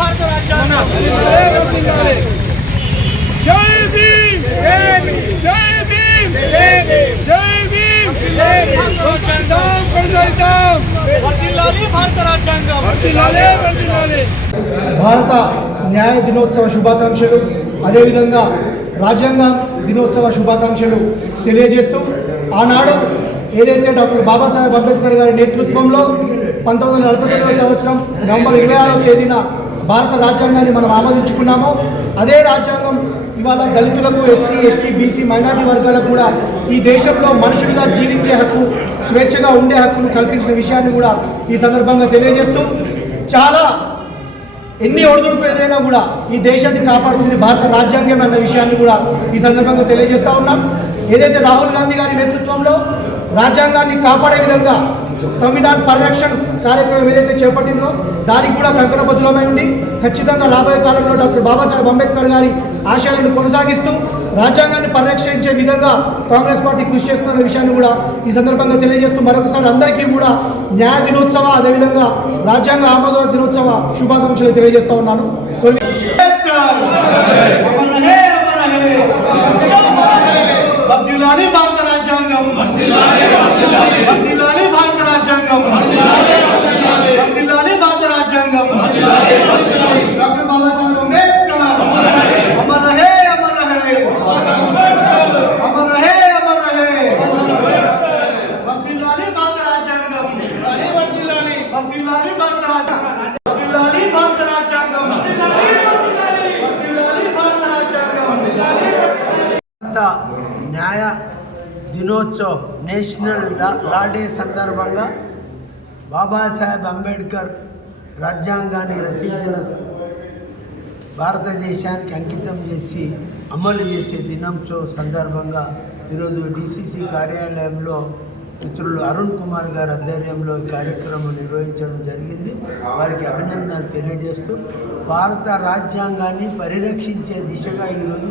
భారత రాజ్యాంగం జై భీమ్ జై భీమ్ జై భీమ్ భారత రాజ్యాంగం భారత న్యాయ దినోత్సవ శుభాకాంక్షలు అదేవిధంగా రాజ్యాంగ దినోత్సవ శుభాకాంక్షలు తెలియజేస్తూ ఆనాడు ఏదైతే డాక్టర్ బాబాసాహెబ్ అంబేద్కర్ గారి నేతృత్వంలో పంతొమ్మిది వందల నలభై తొమ్మిదవ సంవత్సరం నవంబర్ ఇరవై ఆరవ తేదీన భారత రాజ్యాంగాన్ని మనం ఆమోదించుకున్నామో. అదే రాజ్యాంగం ఇవాళ దళితులకు ఎస్సీ ఎస్టీ బీసీ మైనార్టీ వర్గాలకు కూడా ఈ దేశంలో మనుషుడిగా జీవించే హక్కు స్వేచ్ఛగా ఉండే హక్కును కల్పించిన విషయాన్ని కూడా ఈ సందర్భంగా తెలియజేస్తూ చాలా ఎన్ని ఒడిదుడుకు ఎదురైనా కూడా ఈ దేశాన్ని కాపాడుతుంది భారత రాజ్యాంగం అన్న విషయాన్ని కూడా ఈ సందర్భంగా తెలియజేస్తా ఉన్నాం. ఏదైతే రాహుల్ గాంధీ గారి నేతృత్వంలో రాజ్యాంగాన్ని కాపాడే విధంగా సంవిధాన్ పరిరక్షణ కార్యక్రమం ఏదైతే చేపట్టిందో దానికి కూడా కంకణబద్ధులమై ఉండి ఖచ్చితంగా రాబోయే కాలంలో డాక్టర్ బాబాసాహెబ్ అంబేద్కర్ గారి ఆశయాలను కొనసాగిస్తూ రాజ్యాంగాన్ని పరిరక్షించే విధంగా కాంగ్రెస్ పార్టీ కృషి చేస్తున్న విషయాన్ని కూడా ఈ సందర్భంగా తెలియజేస్తూ మరొకసారి అందరికీ కూడా న్యాయ దినోత్సవ అదేవిధంగా రాజ్యాంగ ఆమోద దినోత్సవ శుభాకాంక్షలు తెలియజేస్తా ఉన్నాను కొన్ని వర్ధిల్లాలి భారత రాజ్యాంగం వర్ధిల్లాలి భారత రాజ్యాంగం వర్ధిల్లాలి భారత రాజ్యాంగం డాక్టర్ బాబాసాహెబ్ అంబేద్కర్ అమర్ రహే అమర్ రహే అమర్ రహే అమర్ రహే వర్ధిల్లాలి భారత రాజ్యాంగం వర్ధిల్లాలి భారత రాజ్యాంగం వర్ధిల్లాలి భారత రాజ్యాంగం వర్ధిల్లాలి భారత రాజ్యాంగం భారత న్యాయ దినోత్సవం నేషనల్ లా- డే సందర్భంగా బాబాసాహెబ్ అంబేద్కర్ రాజ్యాంగాన్ని రచించిన భారతదేశానికి అంకితం చేసి అమలు చేసే దినోత్సవం సందర్భంగా ఈరోజు డిసిసి కార్యాలయంలో మిత్రులు అరుణ్ కుమార్ గారి ఆధ్వర్యంలో ఈ కార్యక్రమం నిర్వహించడం జరిగింది. వారికి అభినందనలు తెలియజేస్తూ భారత రాజ్యాంగాన్ని పరిరక్షించే దిశగా ఈరోజు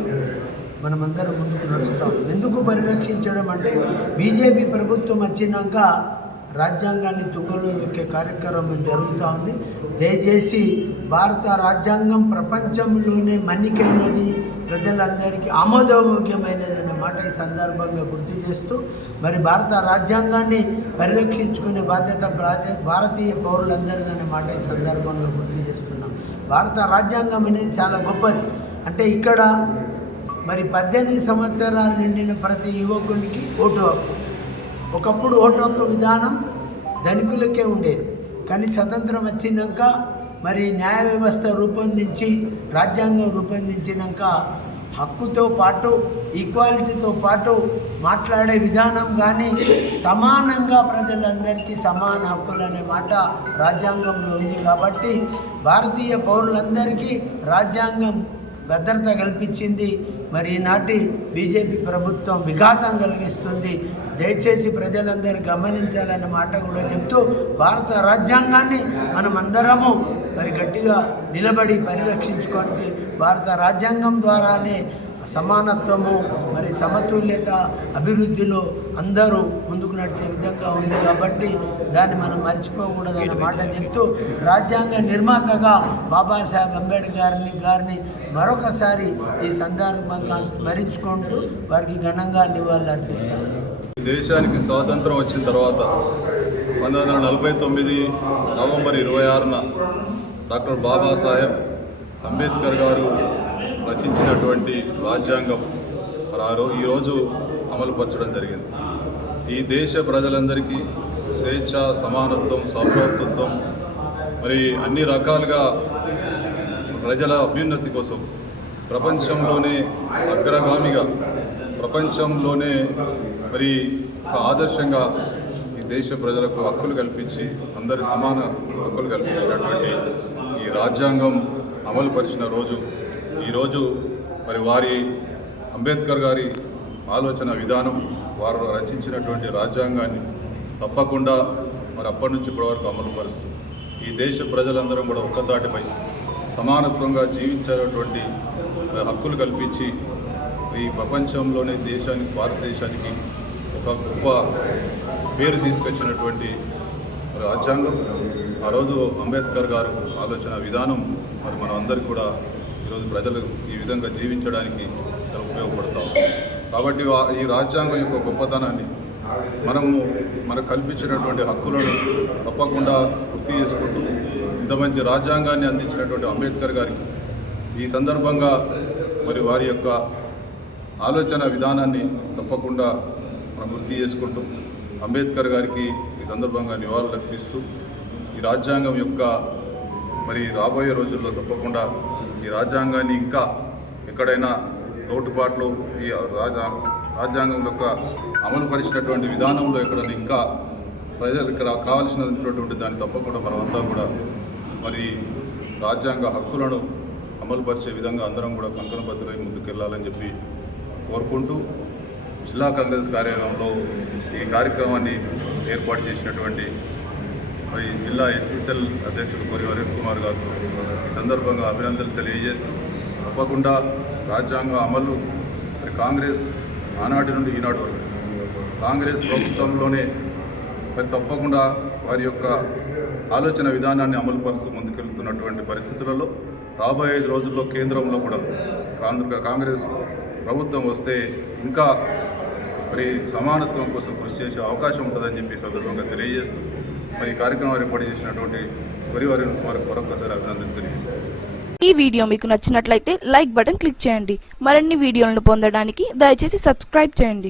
మనమందరం ముందుకు నడుస్తాం. ఎందుకు పరిరక్షించడం అంటే బీజేపీ ప్రభుత్వం వచ్చినాక రాజ్యాంగాన్ని తుంగలో నొక్కే కార్యక్రమం జరుగుతూ ఉంది. దయచేసి భారత రాజ్యాంగం ప్రపంచంలోనే మన్నికైనది ప్రజలందరికీ ఆమోదయోగ్యమైనది అనే మాట ఈ సందర్భంగా గుర్తు చేస్తూ మరి భారత రాజ్యాంగాన్ని పరిరక్షించుకునే బాధ్యత భారతీయ పౌరులందరిది అనే మాట ఈ సందర్భంగా గుర్తు చేస్తున్నాం. భారత రాజ్యాంగం అనేది చాలా గొప్పది. అంటే ఇక్కడ మరి పద్దెనిమిది సంవత్సరాలు నిండిన ప్రతి యువకునికి ఓటు హక్కు. ఒకప్పుడు ఓటు హక్కు విధానం ధనికులకే ఉండేది. కానీ స్వతంత్రం వచ్చినాక మరి న్యాయ వ్యవస్థ రూపొందించి రాజ్యాంగం రూపొందించినాక హక్కుతో పాటు ఈక్వాలిటీతో పాటు మాట్లాడే విధానం కానీ సమానంగా ప్రజలందరికీ సమాన హక్కులు అనే మాట రాజ్యాంగంలో ఉంది కాబట్టి భారతీయ పౌరులందరికీ రాజ్యాంగం భద్రత కల్పించింది. మరి ఈనాటి బీజేపీ ప్రభుత్వం విఘాతం కలిగిస్తుంది. దయచేసి ప్రజలందరూ గమనించాలన్న మాట కూడా చెప్తూ భారత రాజ్యాంగాన్ని మనం అందరము మరి గట్టిగా నిలబడి పరిరక్షించుకోండి. భారత రాజ్యాంగం ద్వారానే సమానత్వము మరి సమతుల్యత అభివృద్ధిలో అందరూ ముందుకు నడిచే విధంగా ఉంది కాబట్టి దాన్ని మనం మర్చిపోకూడదన్న మాట చెప్తూ రాజ్యాంగ నిర్మాతగా బాబాసాహెబ్ అంబేద్కర్ గారిని గారిని మరొకసారి ఈ సందర్భంగా స్మరించుకుంటూ వారికి ఘనంగా నివాళులు అర్పిస్తాను. ఈ దేశానికి స్వాతంత్రం వచ్చిన తర్వాత పంతొమ్మిది వందల నలభై తొమ్మిది నవంబర్ ఇరవై ఆరున డాక్టర్ బాబాసాహెబ్ అంబేద్కర్ గారు రచించినటువంటి రాజ్యాంగం మరి ఆ రో ఈరోజు అమలుపరచడం జరిగింది. ఈ దేశ ప్రజలందరికీ స్వేచ్ఛ సమానత్వం సౌభ్రతత్వం మరి అన్ని రకాలుగా ప్రజల అభ్యున్నతి కోసం ప్రపంచంలోనే అగ్రగామిగా ప్రపంచంలోనే మరి ఒక ఆదర్శంగా ఈ దేశ ప్రజలకు హక్కులు కల్పించి అందరి సమాన హక్కులు కల్పించినటువంటి ఈ రాజ్యాంగం అమలు పరిచిన రోజు. ఈరోజు మరి వారి అంబేద్కర్ గారి ఆలోచన విధానం వారు రచించినటువంటి రాజ్యాంగాన్ని తప్పకుండా మరి అప్పటి నుంచి ఇప్పటివరకు అమలు పరుస్తూ ఈ దేశ ప్రజలందరం కూడా ఒక్కతాటిపై సమానత్వంగా జీవించేటువంటి హక్కులు కల్పించి ఈ ప్రపంచంలోనే దేశానికి భారతదేశానికి ఒక గొప్ప పేరు తీసుకొచ్చినటువంటి రాజ్యాంగం. ఆ రోజు అంబేద్కర్ గారు ఆలోచన విధానం మరి మనం అందరికీ కూడా ఈరోజు ప్రజలు ఈ విధంగా జీవించడానికి చాలా ఉపయోగపడతాం కాబట్టి ఈ రాజ్యాంగం యొక్క గొప్పతనాన్ని మనము మనకు కల్పించినటువంటి హక్కులను తప్పకుండా గుర్తు చేసుకుంటూ ఇంత మంచి రాజ్యాంగాన్ని అందించినటువంటి అంబేద్కర్ గారికి ఈ సందర్భంగా మరి వారి యొక్క ఆలోచన విధానాన్ని తప్పకుండా మనం గుర్తు చేసుకుంటూ అంబేద్కర్ గారికి ఈ సందర్భంగా నివాళులు అర్పిస్తూ ఈ రాజ్యాంగం యొక్క మరి రాబోయే రోజుల్లో తప్పకుండా ఈ రాజ్యాంగాన్ని ఇంకా ఎక్కడైనా లోటుపాట్లు ఈ రాజా రాజ్యాంగం యొక్క అమలు పరిచినటువంటి విధానంలో ఎక్కడ ఇంకా ప్రజలకు ఇక్కడ కావాల్సినటువంటి దాన్ని తప్పకుండా మనమంతా కూడా మరి రాజ్యాంగ హక్కులను అమలుపరిచే విధంగా అందరం కూడా కంకణబద్దులై ముందుకెళ్ళాలని చెప్పి కోరుకుంటూ జిల్లా కాంగ్రెస్ కార్యాలయంలో ఈ కార్యక్రమాన్ని ఏర్పాటు చేసినటువంటి మరి జిల్లా ఎస్ఎస్ఎల్ అధ్యక్షుడు కోరి అరుణ్ కుమార్ గారు ఈ సందర్భంగా అభినందనలు తెలియజేస్తూ తప్పకుండా రాజ్యాంగ అమలు మరి కాంగ్రెస్ ఆనాటి నుండి ఈనాడు వరకు. కాంగ్రెస్ ప్రభుత్వంలోనే మరి తప్పకుండా వారి యొక్క ఆలోచన విధానాన్ని అమలుపరుస్తూ ముందుకెళ్తున్నటువంటి పరిస్థితులలో రాబోయే రోజుల్లో కేంద్రంలో కూడా ఆంధ్ర కాంగ్రెస్ ప్రభుత్వం వస్తే ఇంకా మరి సమానత్వం కోసం కృషి చేసే అవకాశం ఉంటుందని చెప్పి సందర్భంగా తెలియజేస్తూ మరి కార్యక్రమం ఏర్పాటు చేసినటువంటి కొరివారి కుమార్ మరొకసారి అభినందన తెలియజేస్తారు. ఈ వీడియో మీకు నచ్చినట్లయితే లైక్ బటన్ క్లిక్ చేయండి. మరిన్ని వీడియోలను పొందడానికి దయచేసి సబ్స్క్రైబ్ చేయండి.